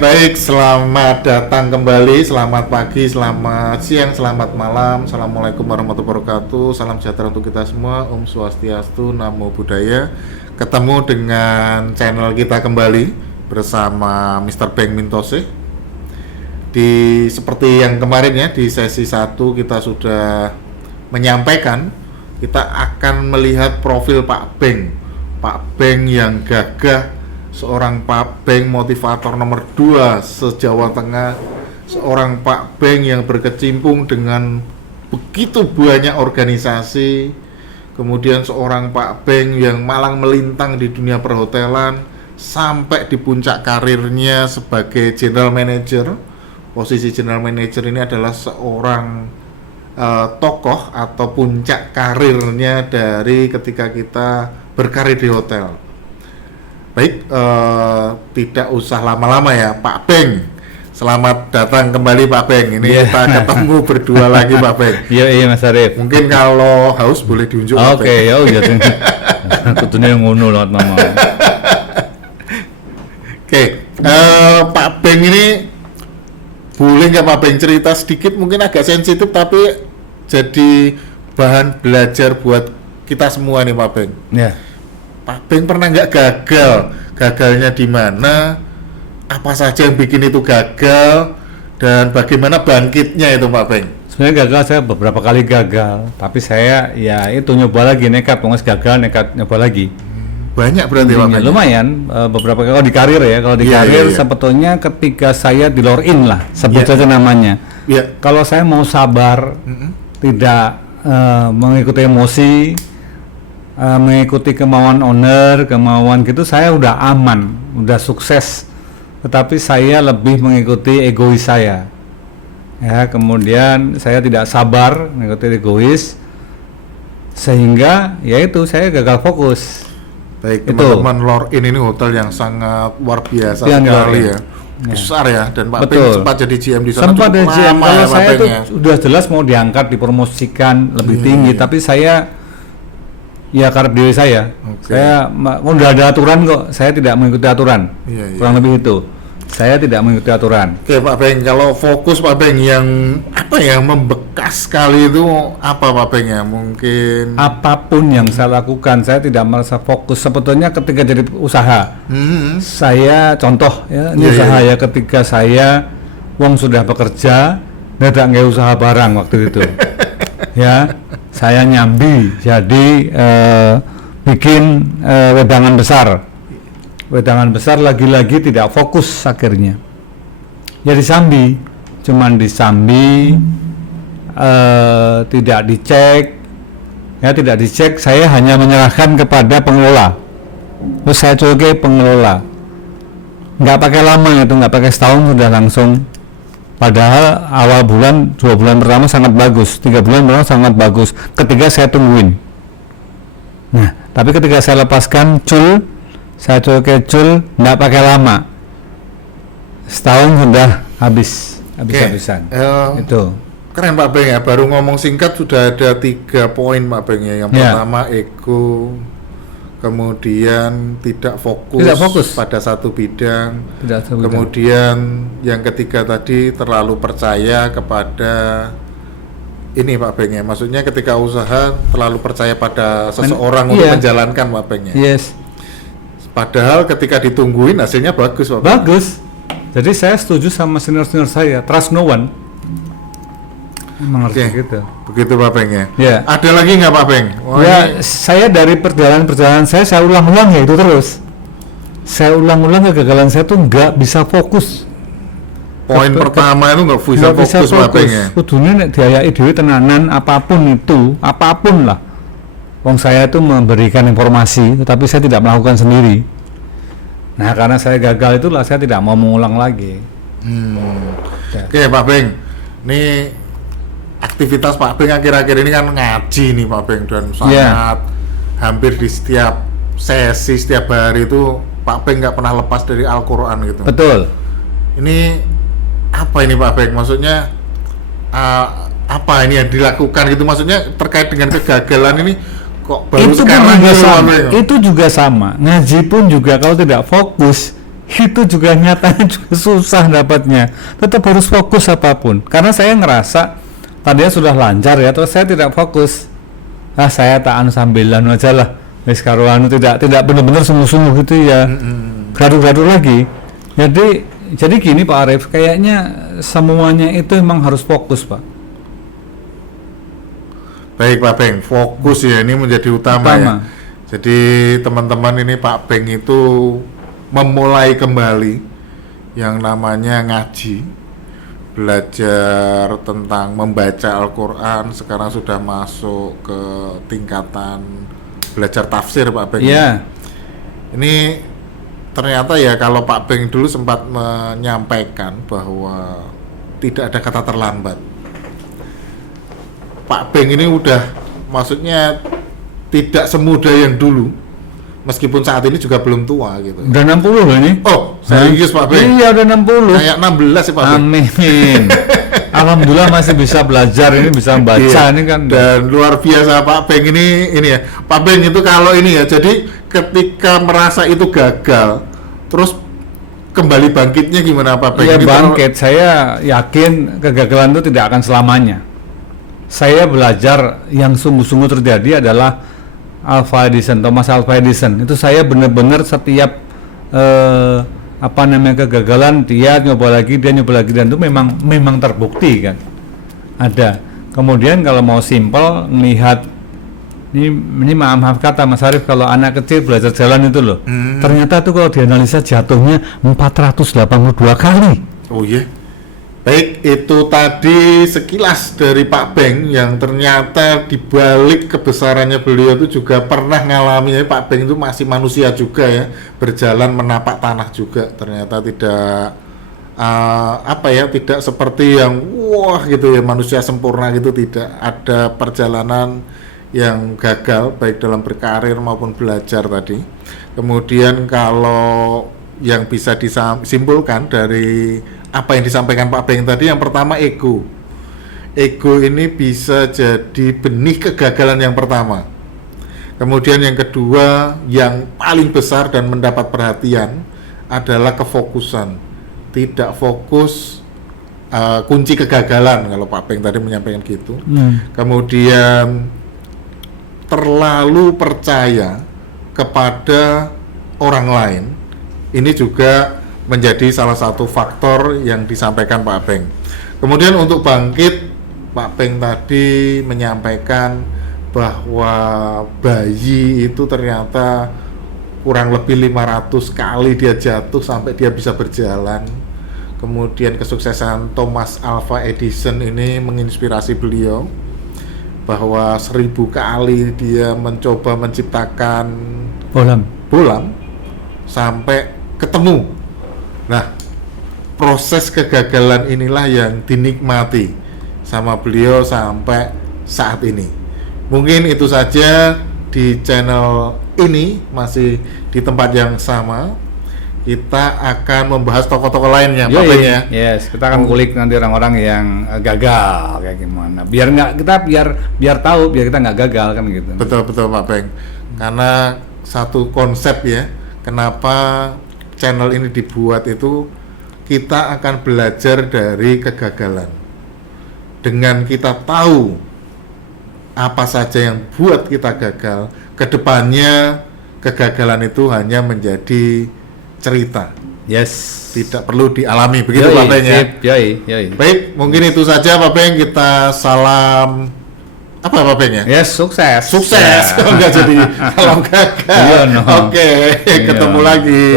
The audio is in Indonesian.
Baik, selamat datang kembali, selamat pagi, selamat siang, selamat malam. Assalamualaikum warahmatullahi wabarakatuh. Salam sejahtera untuk kita semua. Om Swastiastu, Namo Buddhaya. Ketemu dengan channel kita kembali bersama Mr. Beng Mintose. Seperti yang kemarin ya, di sesi 1 kita sudah menyampaikan kita akan melihat profil Pak Beng. Pak Beng yang gagah, seorang Pak Beng motivator nomor 2 se-Jawa Tengah, seorang Pak Beng yang berkecimpung dengan begitu banyak organisasi, kemudian seorang Pak Beng yang malang melintang di dunia perhotelan sampai di puncak karirnya sebagai general manager. Posisi general manager ini adalah seorang tokoh atau puncak karirnya dari ketika kita berkarir di hotel. Baik, tidak usah lama-lama ya Pak Beng. Selamat datang kembali Pak Beng. Ini kita ketemu berdua lagi Pak Beng. Iya Mas Arif. Mungkin kalau haus boleh diunjuk. Oke, ya udah. Tentunya ngono lewat mama. Oke, Pak Beng ini boleh nggak Pak Beng cerita sedikit, mungkin agak sensitif tapi jadi bahan belajar buat kita semua nih Pak Beng. Ya. Pak Beng pernah nggak gagal? Gagalnya di mana? Apa saja yang bikin itu gagal? Dan bagaimana bangkitnya itu Pak Beng? Sebenarnya gagal, saya beberapa kali gagal, tapi saya ya itu nyoba lagi, nekat, pokoknya gagal nekat nyoba lagi. Banyak berarti Pak Beng? Lumayan, beberapa kali kalau di karir ya, kalau di karir sebetulnya ketika saya di lure in lah, sebut saja namanya. Kalau saya mau sabar, tidak mengikuti emosi, mengikuti kemauan owner, kemauan gitu, saya udah aman, udah sukses. Tetapi saya lebih mengikuti egois saya. Ya, kemudian saya tidak sabar mengikuti egois, sehingga yaitu saya gagal fokus. Baik, teman-teman Lore-in ini hotel yang sangat luar biasa sekali ya. Besar ya, dan Pak Beng sempat jadi GM di sana. Sempat jadi GM, kalau saya itu sudah jelas mau diangkat, dipromosikan lebih tinggi, tapi saya ya karena diri saya, saya udah ada aturan kok, saya tidak mengikuti aturan, kurang lebih itu, saya tidak mengikuti aturan. Oke Pak Beng, kalau fokus Pak Beng yang apa ya membekas sekali itu apa Pak Beng ya? Mungkin apapun yang saya lakukan, saya tidak merasa fokus. Sebetulnya ketika jadi usaha, saya contoh ya, ini usaha ya, ketika saya wong sudah bekerja, dadak nggak usaha barang waktu itu, ya. Saya nyambi, jadi bikin wedangan besar. Wedangan besar lagi-lagi tidak fokus akhirnya. Ya disambi, cuman disambi, tidak dicek. Ya tidak dicek, saya hanya menyerahkan kepada pengelola. Terus saya coba pengelola. Nggak pakai lama itu, nggak pakai setahun sudah langsung. Padahal awal bulan, 2 bulan pertama sangat bagus, 3 bulan pertama sangat bagus. Ketiga saya tungguin. Nah, tapi ketika saya lepaskan saya coba nggak pakai lama. Setahun sudah habis-habisan. Itu. Keren Pak Beng ya, baru ngomong singkat sudah ada 3 poin Pak Beng ya. Yang pertama ego, kemudian tidak fokus pada satu bidang, kemudian yang ketiga tadi terlalu percaya kepada ini Pak Beng ya, maksudnya ketika usaha terlalu percaya pada seseorang untuk menjalankan Pak Beng ya. Padahal ketika ditungguin hasilnya bagus Pak Beng. Bagus, jadi saya setuju sama senior-senior saya, trust no one. Gitu. Begitu Pak Beng ya. Ada lagi nggak Pak Beng? Saya dari perjalanan saya ulang-ulang ya itu terus. Saya ulang-ulang kegagalan saya tuh nggak bisa fokus. Poin pertama itu nggak bisa fokus Pak Beng ya. Kudunya nek diayai dhewe tenanan apapun lah. Wong saya itu memberikan informasi, tetapi saya tidak melakukan sendiri. Nah karena saya gagal itulah saya tidak mau mengulang lagi. Oke Pak Beng, ini aktivitas Pak Beng akhir-akhir ini kan ngaji nih Pak Beng, dan sangat hampir di setiap sesi, setiap hari itu Pak Beng nggak pernah lepas dari Al-Quran gitu. Betul. Ini apa ini Pak Beng? Maksudnya apa ini yang dilakukan gitu? Maksudnya terkait dengan kegagalan ini kok baru itu sekarang juga sama. Itu juga sama. Ngaji pun juga kalau tidak fokus itu juga nyatanya juga susah dapatnya. Tetap harus fokus apapun. Karena saya ngerasa tadinya sudah lancar ya, terus saya tidak fokus. Saya tak sambilan aja lah. Wis karo tidak benar-benar sungguh-sungguh gitu ya. Gaduh-gaduh lagi. Jadi gini Pak Arief, kayaknya semuanya itu memang harus fokus, Pak. Baik Pak Beng, fokus ya ini menjadi utama. Ya. Jadi teman-teman ini Pak Beng itu memulai kembali yang namanya ngaji, belajar tentang membaca Al-Quran, sekarang sudah masuk ke tingkatan belajar tafsir Pak Beng. Iya. Ini ternyata ya kalau Pak Beng dulu sempat menyampaikan bahwa tidak ada kata terlambat. Pak Beng ini udah maksudnya tidak semudah yang dulu, meskipun saat ini juga belum tua gitu. Udah 60 loh ini. Oh, serius Pak Beng? Iya, udah 60. Kayak 16 sih Pak Beng. Amin. Alhamdulillah masih bisa belajar ini, bisa baca iya. ini kan. Dan luar biasa Pak Beng ini ya. Pak Beng itu kalau ini ya, jadi ketika merasa itu gagal, terus kembali bangkitnya gimana Pak Beng? Iya bangkit, saya yakin kegagalan itu tidak akan selamanya. Saya belajar yang sungguh-sungguh terjadi adalah Thomas Alva Edison. Itu saya benar-benar setiap kegagalan dia nyoba lagi dan itu memang terbukti kan. Ada. Kemudian kalau mau simpel melihat ini maaf kata Mas Arief, kalau anak kecil belajar jalan itu loh. Ternyata tuh kalau dianalisa jatuhnya 482 kali. Oh iya. Baik, itu tadi sekilas dari Pak Beng yang ternyata dibalik kebesarannya beliau itu juga pernah ngalami. Pak Beng itu masih manusia juga ya, berjalan menapak tanah juga. Ternyata tidak tidak seperti yang wah gitu ya, manusia sempurna gitu, tidak. Ada perjalanan yang gagal baik dalam berkarir maupun belajar tadi. Kemudian kalau yang bisa disimpulkan dari apa yang disampaikan Pak Beng tadi, yang pertama ego ini bisa jadi benih kegagalan yang pertama. Kemudian yang kedua yang paling besar dan mendapat perhatian adalah kefokusan, tidak fokus, kunci kegagalan kalau Pak Beng tadi menyampaikan gitu. Kemudian terlalu percaya kepada orang lain, ini juga menjadi salah satu faktor yang disampaikan Pak Beng. Kemudian untuk bangkit, Pak Beng tadi menyampaikan bahwa bayi itu ternyata kurang lebih 500 kali dia jatuh sampai dia bisa berjalan. Kemudian kesuksesan Thomas Alva Edison ini menginspirasi beliau bahwa 1000 kali dia mencoba menciptakan bolam sampai ketemu. Nah, proses kegagalan inilah yang dinikmati sama beliau sampai saat ini. Mungkin itu saja di channel ini, masih di tempat yang sama. Kita akan membahas tokoh-tokoh lainnya, Pak Beng ya. Yes, kita akan kulik nanti orang-orang yang gagal kayak gimana. Biar tahu, biar kita nggak gagal kan gitu. Betul Pak Beng. Karena satu konsep ya, kenapa channel ini dibuat itu, kita akan belajar dari kegagalan. Dengan kita tahu apa saja yang buat kita gagal, kedepannya kegagalan itu hanya menjadi cerita. Yes. Tidak perlu dialami, begitu Pak Beng ya. Baik, mungkin itu saja Pak Beng. Kita salam apa Pak Beng ya? Yes, sukses. Enggak jadi salam gagal. Oke, ketemu lagi.